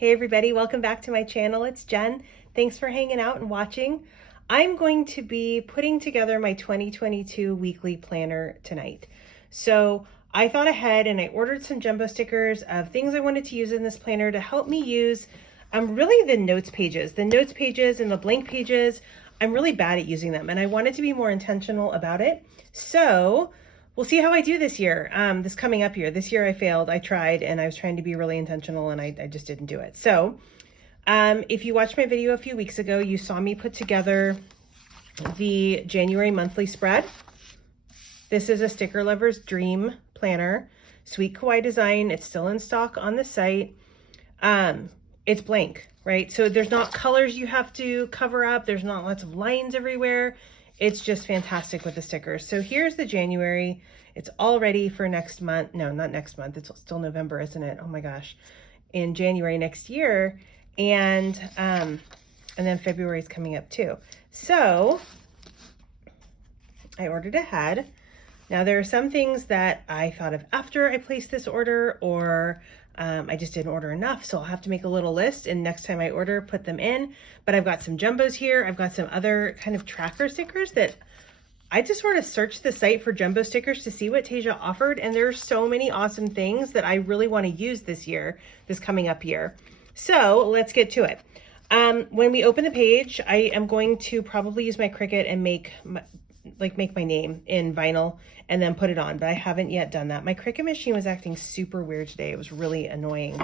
Hey everybody, welcome back to my channel. It's Jen. Thanks for hanging out and watching. I'm going to be putting together my 2022 weekly planner tonight. So I thought ahead and I ordered some jumbo stickers of things I wanted to use in this planner to help me use really the notes pages. The notes pages and the blank pages, I'm really bad at using them and I wanted to be more intentional about it. So we'll see how I do this year, this coming up year. This year I failed. I tried and I was trying to be really intentional and I just didn't do it. So if you watched my video a few weeks ago, you saw me put together the January monthly spread. This is a Sticker Lover's Dream Planner, sweet kawaii design. It's still in stock on the site. It's blank, right? So there's not colors you have to cover up. There's not lots of lines everywhere. It's just fantastic with the stickers. So here's the January. It's all ready for next month. No, not next month. It's still November, isn't it? Oh my gosh. In January next year. And then February is coming up too. So I ordered ahead. Now there are some things that I thought of after I placed this order, or I just didn't order enough, so I'll have to make a little list and next time I order, put them in. But I've got some jumbos here. I've got some other kind of tracker stickers that I just sort of searched the site for jumbo stickers to see what Tasia offered, and there are so many awesome things that I really want to use this year, this coming up year. So let's get to it. When we open the page, I am going to probably use my Cricut and make my name in vinyl and then put it on, but I haven't yet done that. My Cricut machine was acting super weird today. It was really annoying.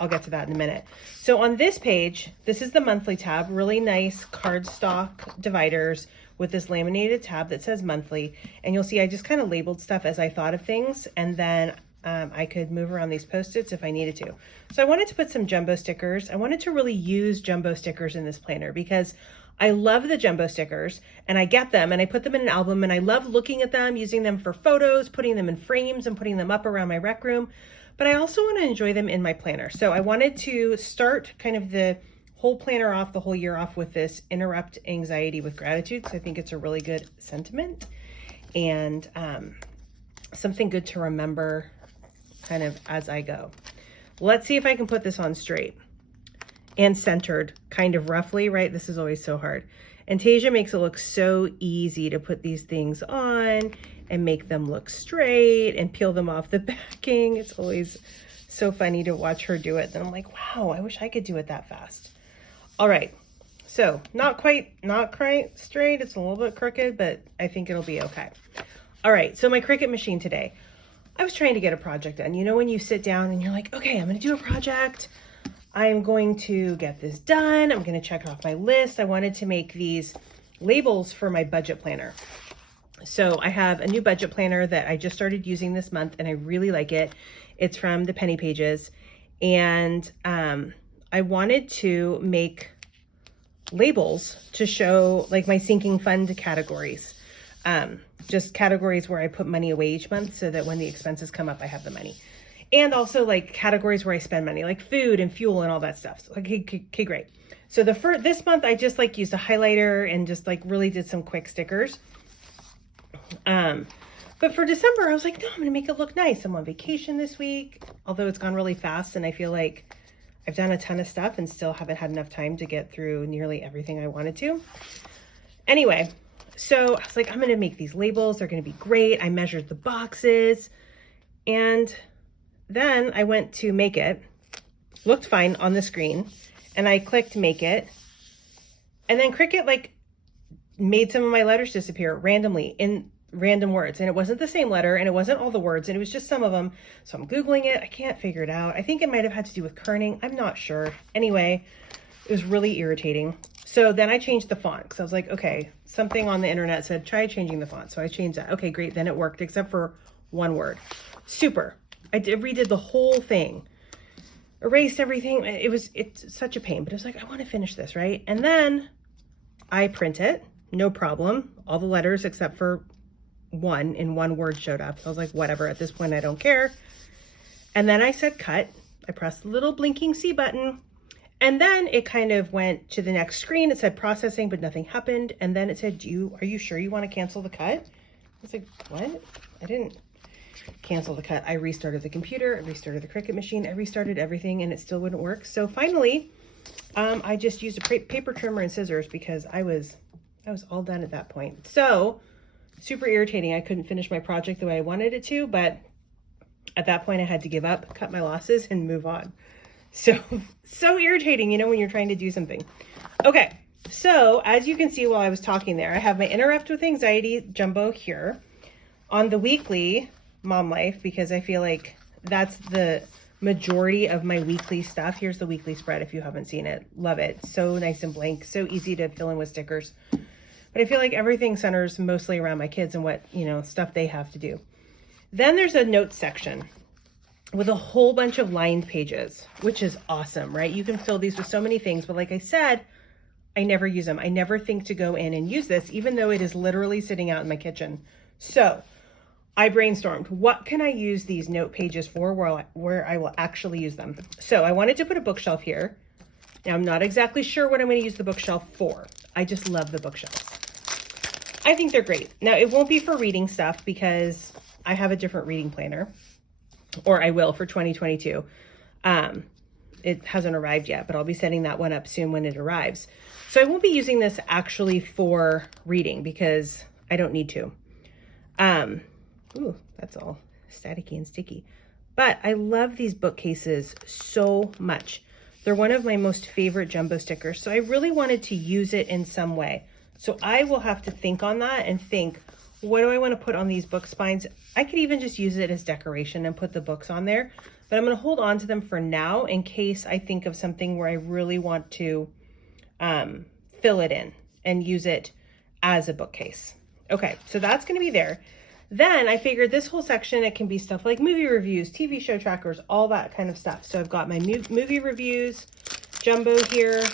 I'll get to that in a minute. So on this page, this is the monthly tab, really nice cardstock dividers with this laminated tab that says monthly. And you'll see I just kind of labeled stuff as I thought of things, and then I could move around these Post-its if I needed to. So I wanted to put some jumbo stickers. I wanted to really use jumbo stickers in this planner because I love the jumbo stickers and I get them and I put them in an album and I love looking at them, using them for photos, putting them in frames and putting them up around my rec room. But I also want to enjoy them in my planner. So I wanted to start kind of the whole planner off, the whole year off with this interrupt anxiety with gratitude. So I think it's a really good sentiment and something good to remember kind of as I go. Let's see if I can put this on straight and centered kind of roughly, right? This is always so hard. And Tasia makes it look so easy to put these things on and make them look straight and peel them off the backing. It's always so funny to watch her do it. Then I'm like, wow, I wish I could do it that fast. All right, so not quite straight. It's a little bit crooked, but I think it'll be okay. All right, so my Cricut machine today. I was trying to get a project done. You know when you sit down and you're like, okay, I'm gonna do a project. I'm going to get this done. I'm going to check it off my list. I wanted to make these labels for my budget planner. So I have a new budget planner that I just started using this month and I really like it. It's from the Penny Pages. And I wanted to make labels to show like my sinking fund categories. Just categories where I put money away each month so that when the expenses come up, I have the money. And also like categories where I spend money, like food and fuel and all that stuff. So, okay, great. So this month I just like used a highlighter and just like really did some quick stickers. But for December, I was like, no, I'm gonna make it look nice. I'm on vacation this week, although it's gone really fast and I feel like I've done a ton of stuff and still haven't had enough time to get through nearly everything I wanted to. Anyway, so I was like, I'm gonna make these labels. They're gonna be great. I measured the boxes and then I went to make it, looked fine on the screen, and I clicked make it, and then Cricut like made some of my letters disappear randomly in random words, and it wasn't the same letter, and it wasn't all the words, and it was just some of them. So I'm Googling it. I can't figure it out. I think it might have had to do with kerning. I'm not sure. Anyway, it was really irritating. So then I changed the font because I was like, okay, something on the internet said, try changing the font. So I changed that. Okay, great. Then it worked except for one word. Super. I redid the whole thing, erased everything. It's such a pain, but it was like, I want to finish this, right? And then I print it, no problem. All the letters except for one in one word showed up. So I was like, whatever, at this point, I don't care. And then I said cut. I pressed the little blinking C button. And then it kind of went to the next screen. It said processing, but nothing happened. And then it said, are you sure you want to cancel the cut? I was like, what? I didn't. cancel the cut. I restarted the computer, I restarted the Cricut machine, I restarted everything, and it still wouldn't work. So finally, I just used a paper trimmer and scissors because I was all done at that point. So super irritating. I couldn't finish my project the way I wanted it to, but at that point I had to give up, cut my losses, and move on. So irritating, you know, when you're trying to do something. Okay, so as you can see while I was talking there, I have my Interrupt with Anxiety jumbo here on the weekly Mom Life, because I feel like that's the majority of my weekly stuff. Here's the weekly spread if you haven't seen it. Love it. So nice and blank, so easy to fill in with stickers. But I feel like everything centers mostly around my kids and what, you know, stuff they have to do. Then there's a notes section with a whole bunch of lined pages, which is awesome, right? You can fill these with so many things, but like I said, I never use them. I never think to go in and use this, even though it is literally sitting out in my kitchen. So I brainstormed, what can I use these note pages for where I will actually use them? So I wanted to put a bookshelf here. Now I'm not exactly sure what I'm going to use the bookshelf for. I just love the bookshelves. I think they're great. Now it won't be for reading stuff because I have a different reading planner, or I will for 2022. It hasn't arrived yet, but I'll be setting that one up soon when it arrives. So I won't be using this actually for reading because I don't need to. Ooh, that's all staticky and sticky. But I love these bookcases so much. They're one of my most favorite jumbo stickers. So I really wanted to use it in some way. So I will have to think on that and think, what do I want to put on these book spines? I could even just use it as decoration and put the books on there, but I'm going to hold on to them for now in case I think of something where I really want to fill it in and use it as a bookcase. Okay, so that's going to be there. Then I figured this whole section, it can be stuff like movie reviews, TV show trackers, all that kind of stuff. So I've got my movie reviews jumbo here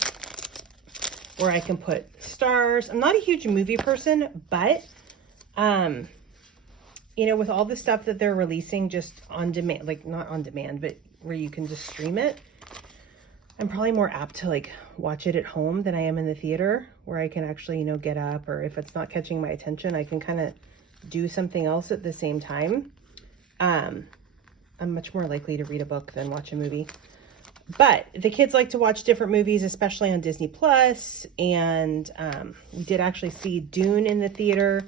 where I can put stars. I'm not a huge movie person, but you know, with all the stuff that they're releasing just on demand, like not on demand, but where you can just stream it, I'm probably more apt to like watch it at home than I am in the theater where I can actually, you know, get up, or if it's not catching my attention, I can kind of do something else at the same time. I'm much more likely to read a book than watch a movie. But the kids like to watch different movies, especially on Disney Plus. And we did actually see Dune in the theater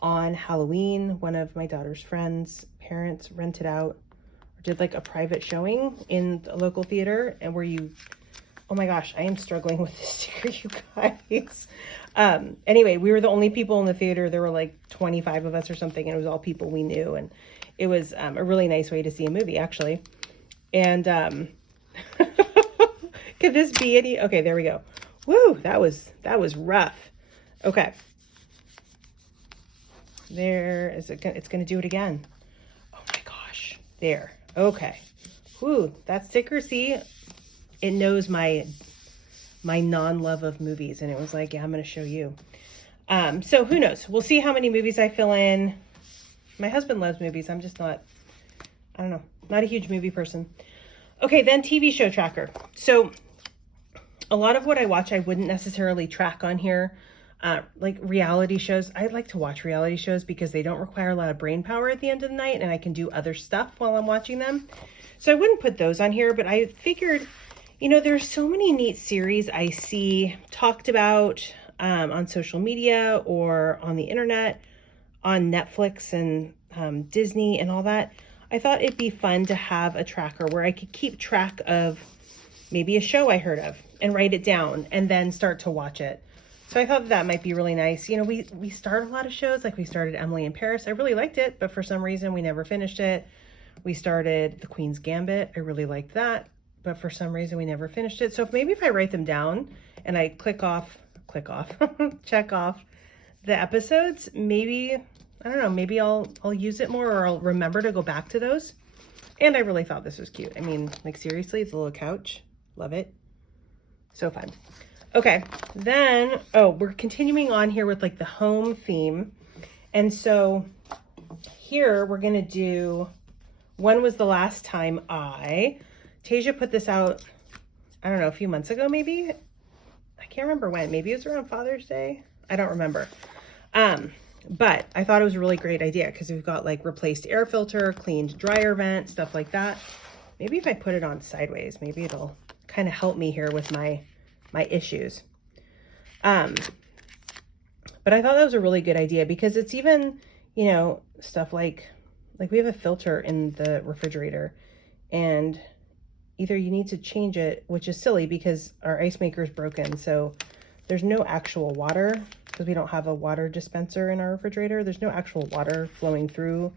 on Halloween. One of my daughter's friends' parents rented out, or did like a private showing in a local theater, and where you, oh my gosh, I am struggling with this sticker, you guys. Anyway, we were the only people in the theater. There were like 25 of us or something, and it was all people we knew. And it was a really nice way to see a movie, actually. And could this be any? Okay, there we go. Woo, that was rough. Okay. There is it. It's going to do it again. Oh my gosh. There. Okay. Woo, that sticker, see, it knows my non-love of movies, and it was like, yeah, I'm going to show you. So who knows? We'll see how many movies I fill in. My husband loves movies. I'm just not, I don't know, not a huge movie person. Okay, then TV show tracker. So a lot of what I watch, I wouldn't necessarily track on here. Like reality shows. I like to watch reality shows because they don't require a lot of brain power at the end of the night, and I can do other stuff while I'm watching them. So I wouldn't put those on here, but I figured, you know, there's so many neat series I see talked about on social media or on the internet, on Netflix and Disney and all that. I thought it'd be fun to have a tracker where I could keep track of maybe a show I heard of and write it down and then start to watch it. So I thought that might be really nice. You know, we start a lot of shows, like we started Emily in Paris. I really liked it, but for some reason we never finished it. We started The Queen's Gambit. I really liked that, but for some reason we never finished it. So if I write them down and I check off the episodes, maybe, I don't know, maybe I'll use it more, or I'll remember to go back to those. And I really thought this was cute. I mean, like seriously, it's a little couch. Love it. So fun. Okay, then, we're continuing on here with like the home theme. And so here we're going to do, when was the last time Tasia put this out, I don't know, a few months ago maybe? I can't remember when. Maybe it was around Father's Day. I don't remember. But I thought it was a really great idea because we've got like replaced air filter, cleaned dryer vent, stuff like that. Maybe if I put it on sideways, maybe it'll kind of help me here with my issues. But I thought that was a really good idea because it's even, you know, stuff like we have a filter in the refrigerator, and either you need to change it, which is silly because our ice maker is broken. So there's no actual water because we don't have a water dispenser in our refrigerator. There's no actual water flowing through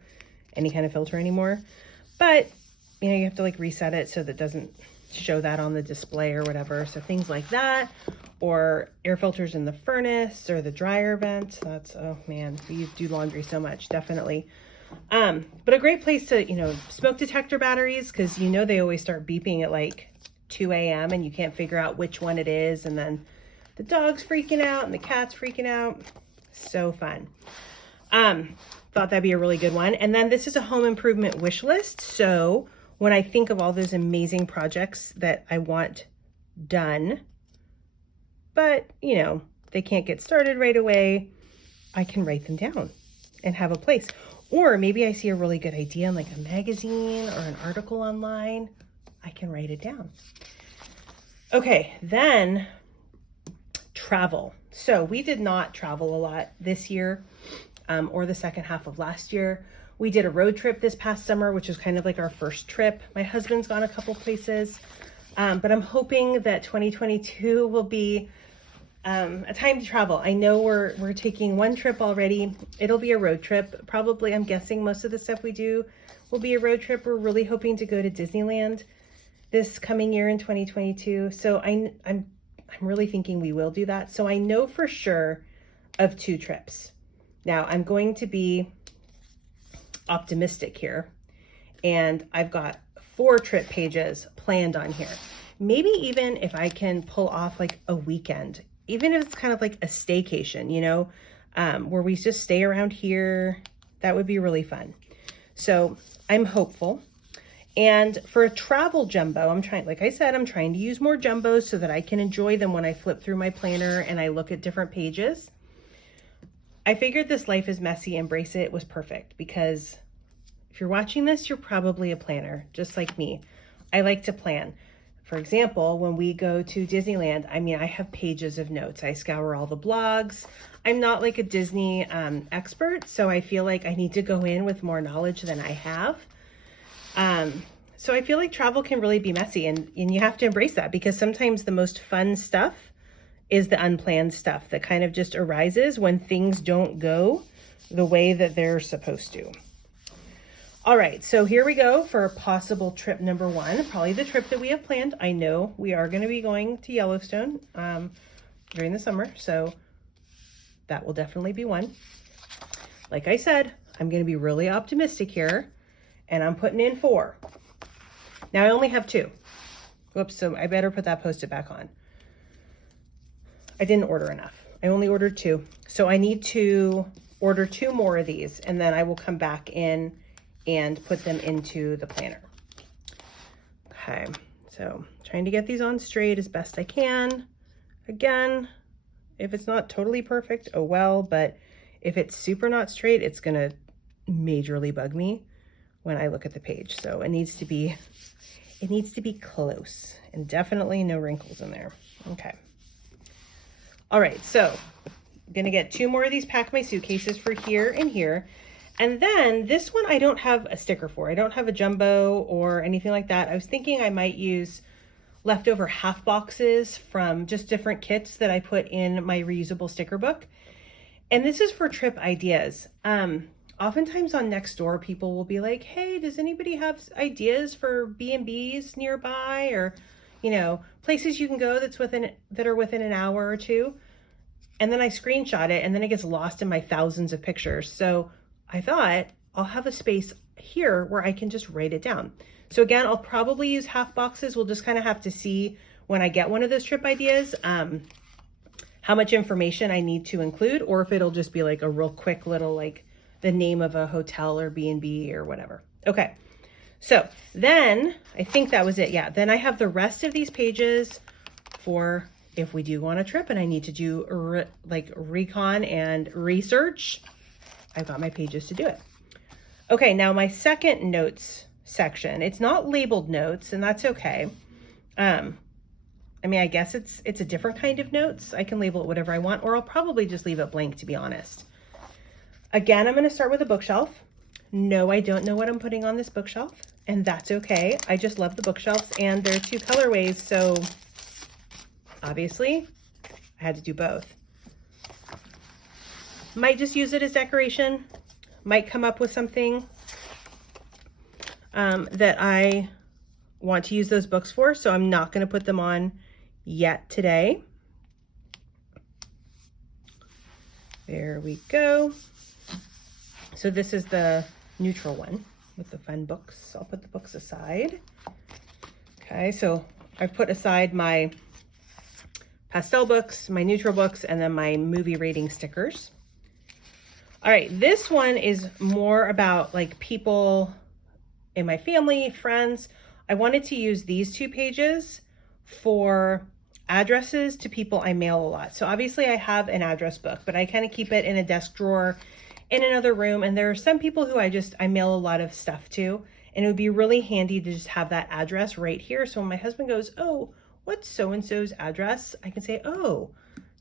any kind of filter anymore. But, you know, you have to like reset it so that it doesn't show that on the display or whatever. So things like that, or air filters in the furnace or the dryer vent. That's, oh man, we do laundry so much, definitely. But a great place to, you know, smoke detector batteries, because you know they always start beeping at like 2 a.m. and you can't figure out which one it is, and then the dog's freaking out and the cat's freaking out. So fun. Thought that'd be a really good one. And then this is a home improvement wish list. So when I think of all those amazing projects that I want done, but you know, they can't get started right away, I can write them down and have a place. Or maybe I see a really good idea in like a magazine or an article online, I can write it down. Okay, then travel. So we did not travel a lot this year, or the second half of last year. We did a road trip this past summer, which was kind of like our first trip. My husband's gone a couple places, but I'm hoping that 2022 will be a time to travel. I know we're taking one trip already. It'll be a road trip. Probably, I'm guessing most of the stuff we do will be a road trip. We're really hoping to go to Disneyland this coming year in 2022. So I'm really thinking we will do that. So I know for sure of 2 trips. Now I'm going to be optimistic here, and I've got 4 trip pages planned on here. Maybe even if I can pull off like a weekend, even if it's kind of like a staycation, you know, where we just stay around here, that would be really fun. So I'm hopeful. And for a travel jumbo, I'm trying to use more jumbos so that I can enjoy them when I flip through my planner and I look at different pages. I figured this Life is Messy, Embrace It was perfect, because if you're watching this, you're probably a planner, just like me. I like to plan. For example, when we go to Disneyland, I mean, I have pages of notes. I scour all the blogs. I'm not like a Disney expert, so I feel like I need to go in with more knowledge than I have. So I feel like travel can really be messy, and you have to embrace that, because sometimes the most fun stuff is the unplanned stuff that kind of just arises when things don't go the way that they're supposed to. All right, so here we go for possible trip number 1, probably the trip that we have planned. I know we are going to be going to Yellowstone during the summer, so that will definitely be one. Like I said, I'm going to be really optimistic here, and I'm putting in 4. Now I only have 2. Whoops, so I better put that Post-it back on. I didn't order enough. I only ordered 2. So I need to order 2 more of these, and then I will come back in and put them into the planner. Okay, so trying to get these on straight as best I can. Again, if it's not totally perfect, oh well, but if it's super not straight, it's gonna majorly bug me when I look at the page. So it needs to be close, and definitely no wrinkles in there. Okay. All right, so I'm gonna get 2 more of these Pack My Suitcases for here and here. And then this one I don't have a sticker for. I don't have a jumbo or anything like that. I was thinking I might use leftover half boxes from just different kits that I put in my reusable sticker book. And this is for trip ideas. Oftentimes on Nextdoor, people will be like, hey, does anybody have ideas for B&Bs nearby, or, you know, places you can go that are within an hour or 2? And then I screenshot it, and then it gets lost in my thousands of pictures. So I thought I'll have a space here where I can just write it down. So again, I'll probably use half boxes. We'll just kind of have to see when I get one of those trip ideas, how much information I need to include, or if it'll just be like a real quick little, like the name of a hotel or B&B or whatever. Okay, so then I think that was it. Yeah, then I have the rest of these pages for if we do go on a trip and I need to do like recon and research. I've got my pages to do it. Okay, now my second notes section, it's not labeled notes, and that's okay. I mean, I guess it's a different kind of notes. I can label it whatever I want, or I'll probably just leave it blank, to be honest. Again, I'm going to start with a bookshelf. No, I don't know what I'm putting on this bookshelf, and that's okay. I just love the bookshelves, and there are 2 colorways, so obviously I had to do both. Might just use it as decoration. Might come up with something that I want to use those books for, so I'm not going to put them on yet today. There we go. So this is the neutral one with the fun books. I'll put the books aside. Okay, so I've put aside my pastel books, my neutral books, and then my movie rating stickers. All right, this one is more about like people in my family, friends. I wanted to use these 2 pages for addresses to people I mail a lot. So obviously I have an address book, but I kind of keep it in a desk drawer in another room. And there are some people who I mail a lot of stuff to, and it would be really handy to just have that address right here. So when my husband goes, oh, what's so-and-so's address? I can say, oh,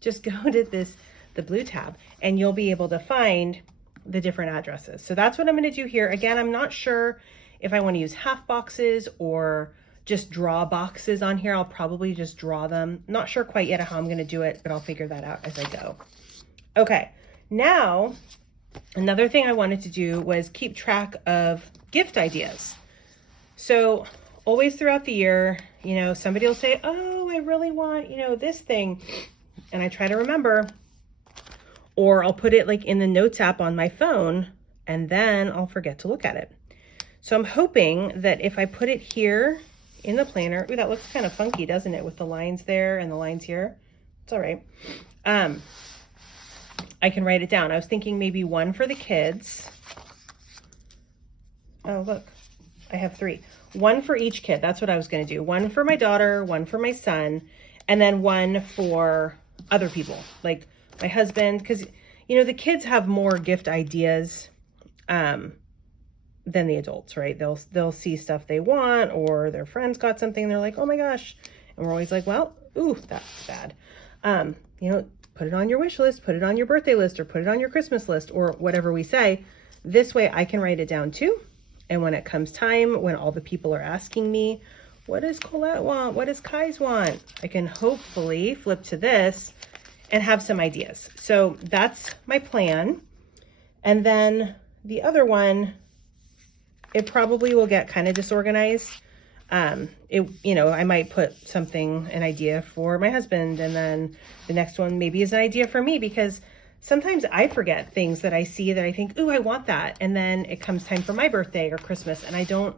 just go to the blue tab, and you'll be able to find the different addresses. So that's what I'm going to do here. Again, I'm not sure if I want to use half boxes or just draw boxes on here. I'll probably just draw them. Not sure quite yet how I'm going to do it, but I'll figure that out as I go. Okay, now another thing I wanted to do was keep track of gift ideas. So always throughout the year, you know, somebody will say, oh, I really want, you know, this thing. And I try to remember, or I'll put it like in the notes app on my phone, and then I'll forget to look at it. So I'm hoping that if I put it here in the planner, ooh, that looks kind of funky, doesn't it? With the lines there and the lines here. It's all right. I can write it down. I was thinking maybe one for the kids. Oh, look, I have 3. One for each kid. That's what I was going to do. One for my daughter, one for my son, and then one for other people, like my husband, because, you know, the kids have more gift ideas than the adults, right? They'll see stuff they want, or their friends got something, they're like, oh my gosh. And we're always like, well, ooh, that's bad. You know, put it on your wish list, put it on your birthday list, or put it on your Christmas list, or whatever we say. This way I can write it down too. And when it comes time, when all the people are asking me, what does Colette want? What does Kai's want? I can hopefully flip to this and have some ideas. So that's my plan. And then the other one, it probably will get kind of disorganized. You know, I might put something, an idea for my husband, and then the next one maybe is an idea for me, because sometimes I forget things that I see that I think, ooh, I want that. And then it comes time for my birthday or Christmas, and I don't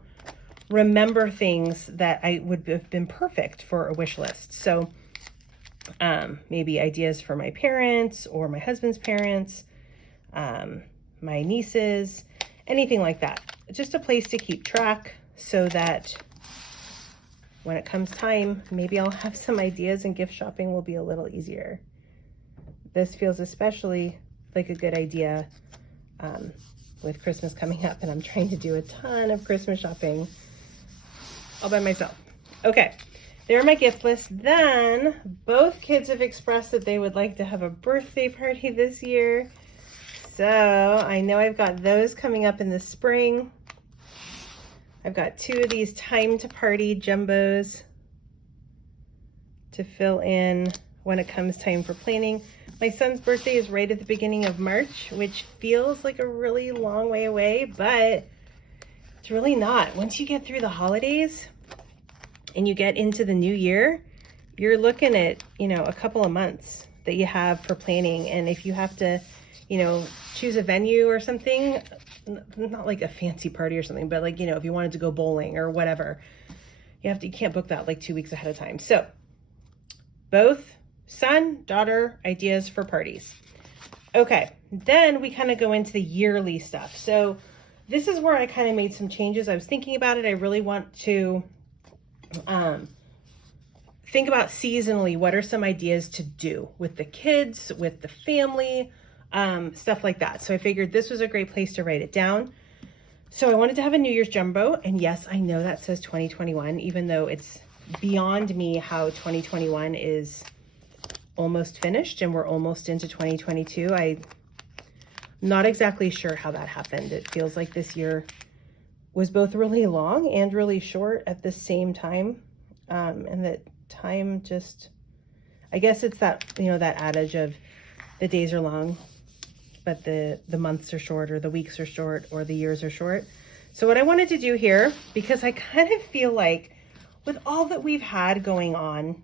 remember things that I would have been perfect for a wish list. So maybe ideas for my parents or my husband's parents, my nieces, anything like that. Just a place to keep track so that when it comes time, maybe I'll have some ideas and gift shopping will be a little easier. This feels especially like a good idea with Christmas coming up, and I'm trying to do a ton of Christmas shopping all by myself. Okay, there are my gift lists. Then both kids have expressed that they would like to have a birthday party this year. So I know I've got those coming up in the spring. I've got 2 of these time to party jumbos to fill in when it comes time for planning. My son's birthday is right at the beginning of March, which feels like a really long way away, but it's really not. Once you get through the holidays and you get into the new year, you're looking at, you know, a couple of months that you have for planning. And if you have to, you know, choose a venue or something, not like a fancy party or something, but like, you know, if you wanted to go bowling or whatever, you can't book that like 2 weeks ahead of time. So both son, daughter ideas for parties. Okay, then we kind of go into the yearly stuff. So this is where I kind of made some changes. I was thinking about it. I really want to think about seasonally, what are some ideas to do with the kids, with the family, stuff like that. So I figured this was a great place to write it down. So I wanted to have a New Year's jumbo, and yes, I know that says 2021, even though it's beyond me how 2021 is almost finished and we're almost into 2022. I'm not exactly sure how that happened. It feels like this year was both really long and really short at the same time. And that time just, I guess it's that, that adage of the days are long, but the months are short, or the weeks are short, or the years are short. So what I wanted to do here, because I kind of feel like with all that we've had going on,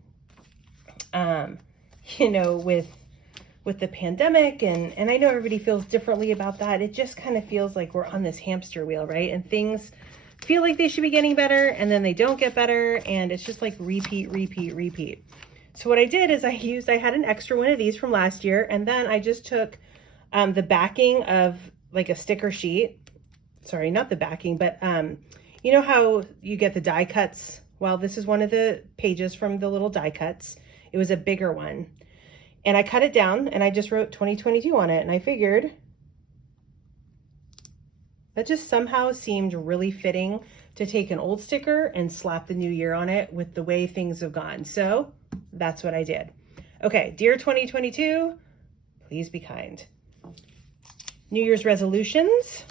with the pandemic, and I know everybody feels differently about that. It just kind of feels like we're on this hamster wheel, right? And things feel like they should be getting better, and then they don't get better, and it's just like repeat, repeat, repeat. So what I did is I had an extra one of these from last year, and then I just took the backing of like a sticker sheet. Sorry, not the backing, but you know how you get the die cuts? Well, this is one of the pages from the little die cuts. It was a bigger one. And I cut it down and I just wrote 2022 on it. And I figured that just somehow seemed really fitting to take an old sticker and slap the new year on it with the way things have gone. So that's what I did. Okay, dear 2022, please be kind. New Year's resolutions.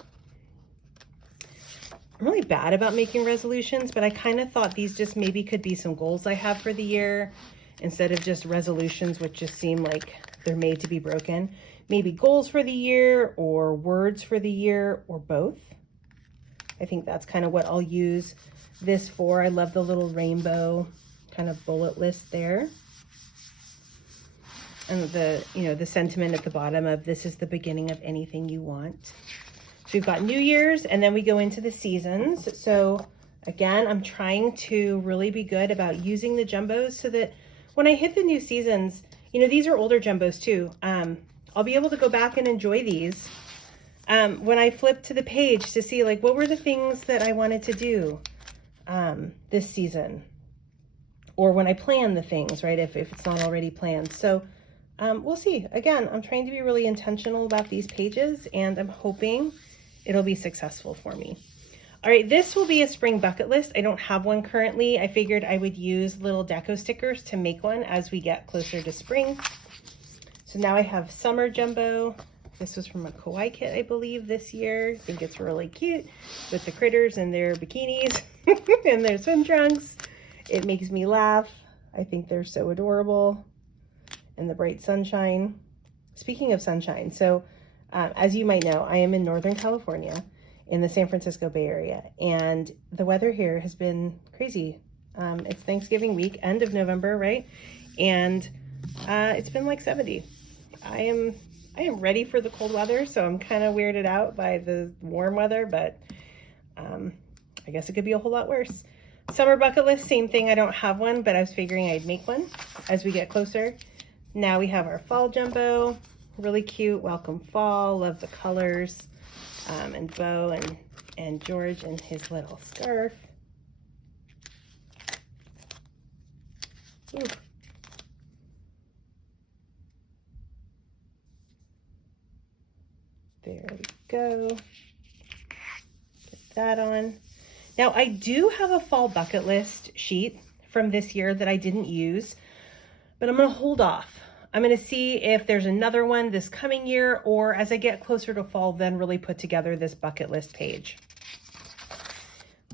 I'm really bad about making resolutions, but I kind of thought these just maybe could be some goals I have for the year instead of just resolutions, which just seem like they're made to be broken. Maybe goals for the year or words for the year or both. I think that's kind of what I'll use this for. I love the little rainbow kind of bullet list there. And the sentiment at the bottom of this is the beginning of anything you want. So we've got New Year's, and then we go into the seasons. So again, I'm trying to really be good about using the jumbos so that when I hit the new seasons, these are older jumbos too. I'll be able to go back and enjoy these when I flip to the page to see like what were the things that I wanted to do this season, or when I plan the things, right? If it's not already planned. So we'll see. Again, I'm trying to be really intentional about these pages, and I'm hoping it'll be successful for me. All right, this will be a spring bucket list. I don't have one currently. I figured I would use little deco stickers to make one as we get closer to spring. So now I have summer jumbo. This was from a Kawaii kit, I believe, this year. I think it's really cute with the critters and their bikinis and their swim trunks. It makes me laugh. I think they're so adorable. And the bright sunshine. Speaking of sunshine, so as you might know, I am in Northern California in the San Francisco Bay Area, and the weather here has been crazy. It's Thanksgiving week, end of November, right? And it's been like 70. I am ready for the cold weather, so I'm kind of weirded out by the warm weather, but I guess it could be a whole lot worse. Summer bucket list, same thing. I don't have one, but I was figuring I'd make one as we get closer. Now we have our fall jumbo, really cute, welcome fall, love the colors, and Bo and George and his little scarf. Ooh. There we go. Get that on. Now I do have a fall bucket list sheet from this year that I didn't use, but I'm going to hold off. I'm going to see if there's another one this coming year, or as I get closer to fall, then really put together this bucket list page.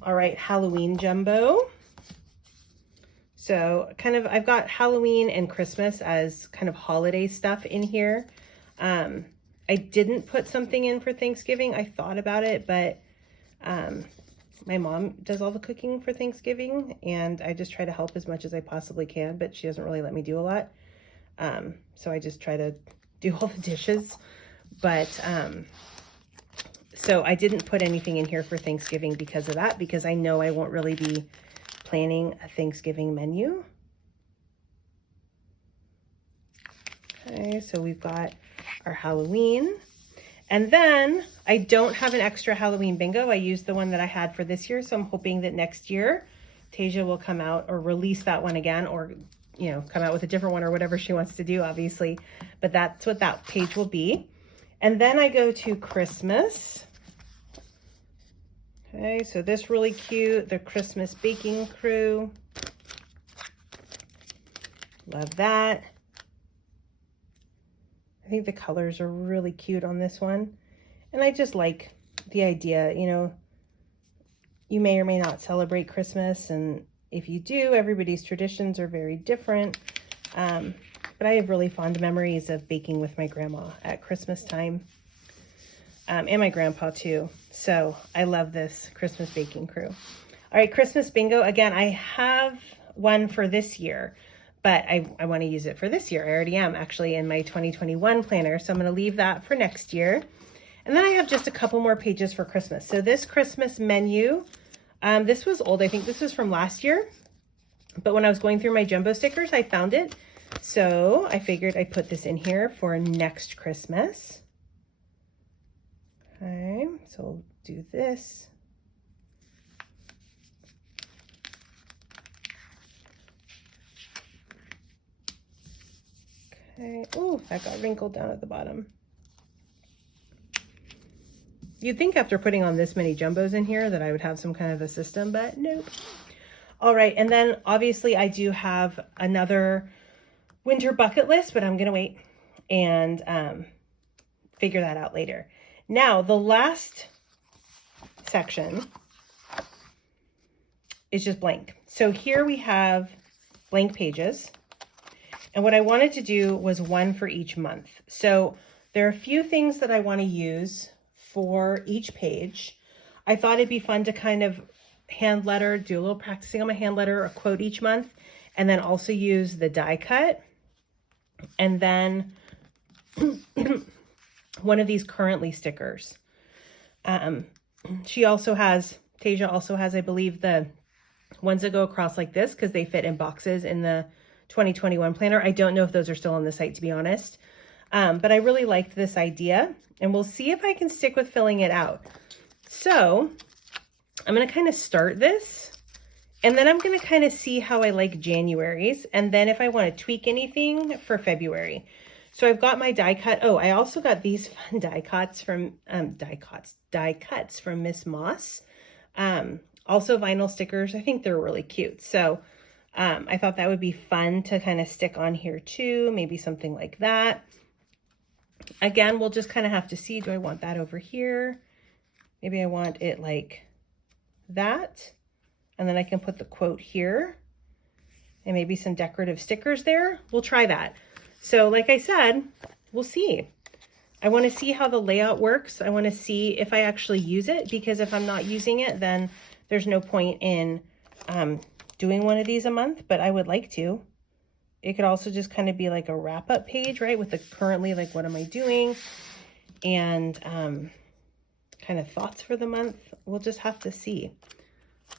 All right, Halloween jumbo. So I've got Halloween and Christmas as kind of holiday stuff in here. I didn't put something in for Thanksgiving. I thought about it, but my mom does all the cooking for Thanksgiving, and I just try to help as much as I possibly can, but she doesn't really let me do a lot. So I just try to do all the dishes, but, so I didn't put anything in here for Thanksgiving because of that, because I know I won't really be planning a Thanksgiving menu. Okay, so we've got our Halloween, and then I don't have an extra Halloween bingo. I used the one that I had for this year, so I'm hoping that next year Tasia will come out or release that one again, or come out with a different one or whatever she wants to do, obviously. But that's what that page will be. And then I go to Christmas. Okay, so this really cute, the Christmas Baking Crew. Love that. I think the colors are really cute on this one. And I just like the idea, you know, you may or may not celebrate Christmas. And if you do, everybody's traditions are very different. But I have really fond memories of baking with my grandma at Christmas time. And my grandpa too. So I love this Christmas Baking Crew. All right, Christmas Bingo. Again, I have one for this year, but I want to use it for this year. I already am actually in my 2021 planner. So I'm going to leave that for next year. And then I have just a couple more pages for Christmas. So this Christmas menu, this was old. I think this was from last year. But when I was going through my jumbo stickers, I found it. So I figured I'd put this in here for next Christmas. Okay, so we'll do this. Okay, oh, that got wrinkled down at the bottom. You'd think after putting on this many jumbos in here that I would have some kind of a system, but nope. All right, and then obviously I do have another winter bucket list, but I'm gonna wait and figure that out later. Now, the last section is just blank. So here we have blank pages. And what I wanted to do was one for each month. So there are a few things that I want to use for each page. I thought it'd be fun to kind of hand letter, do a little practicing on my hand letter, a quote each month, and then also use the die cut. And then one of these currently stickers. She also has, Tasia also has, I believe, the ones that go across like this because they fit in boxes in the 2021 planner. I don't know if those are still on the site, to be honest. But I really liked this idea, and we'll see if I can stick with filling it out. So I'm going to kind of start this, and then I'm going to kind of see how I like January's, and then if I want to tweak anything for February. So I've got my die cut. Oh, I also got these fun die cuts from Miss Moss. Also vinyl stickers. I think they're really cute. So I thought that would be fun to kind of stick on here too. Maybe something like that. Again, we'll just kind of have to see, do I want that over here? Maybe I want it like that. And then I can put the quote here and maybe some decorative stickers there. We'll try that. So like I said, we'll see. I want to see how the layout works. I want to see if I actually use it, because if I'm not using it, then there's no point in doing one of these a month, but I would like to. It could also just kind of be like a wrap-up page, right? With the currently, like, what am I doing? And kind of thoughts for the month. We'll just have to see.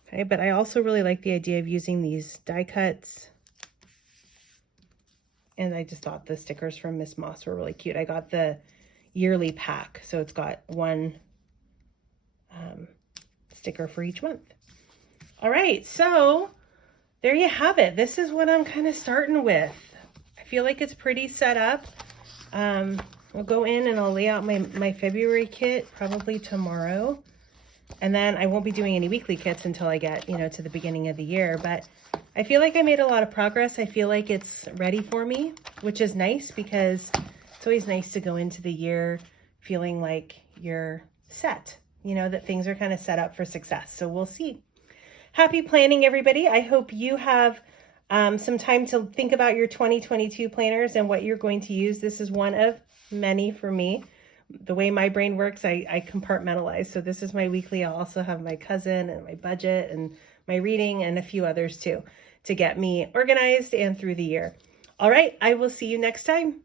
Okay, but I also really like the idea of using these die cuts. And I just thought the stickers from Miss Moss were really cute. I got the yearly pack, so it's got one sticker for each month. All right, so there you have it. This is what I'm kind of starting with. I feel like it's pretty set up. I'll go in and I'll lay out my February kit probably tomorrow. And then I won't be doing any weekly kits until I get, you know, to the beginning of the year. But I feel like I made a lot of progress. I feel like it's ready for me, which is nice, because it's always nice to go into the year feeling like you're set, you know, that things are kind of set up for success. So we'll see. Happy planning, everybody. I hope you have some time to think about your 2022 planners and what you're going to use. This is one of many for me. The way my brain works, I compartmentalize. So this is my weekly. I'll also have my cousin and my budget and my reading and a few others too, to get me organized and through the year. All right, I will see you next time.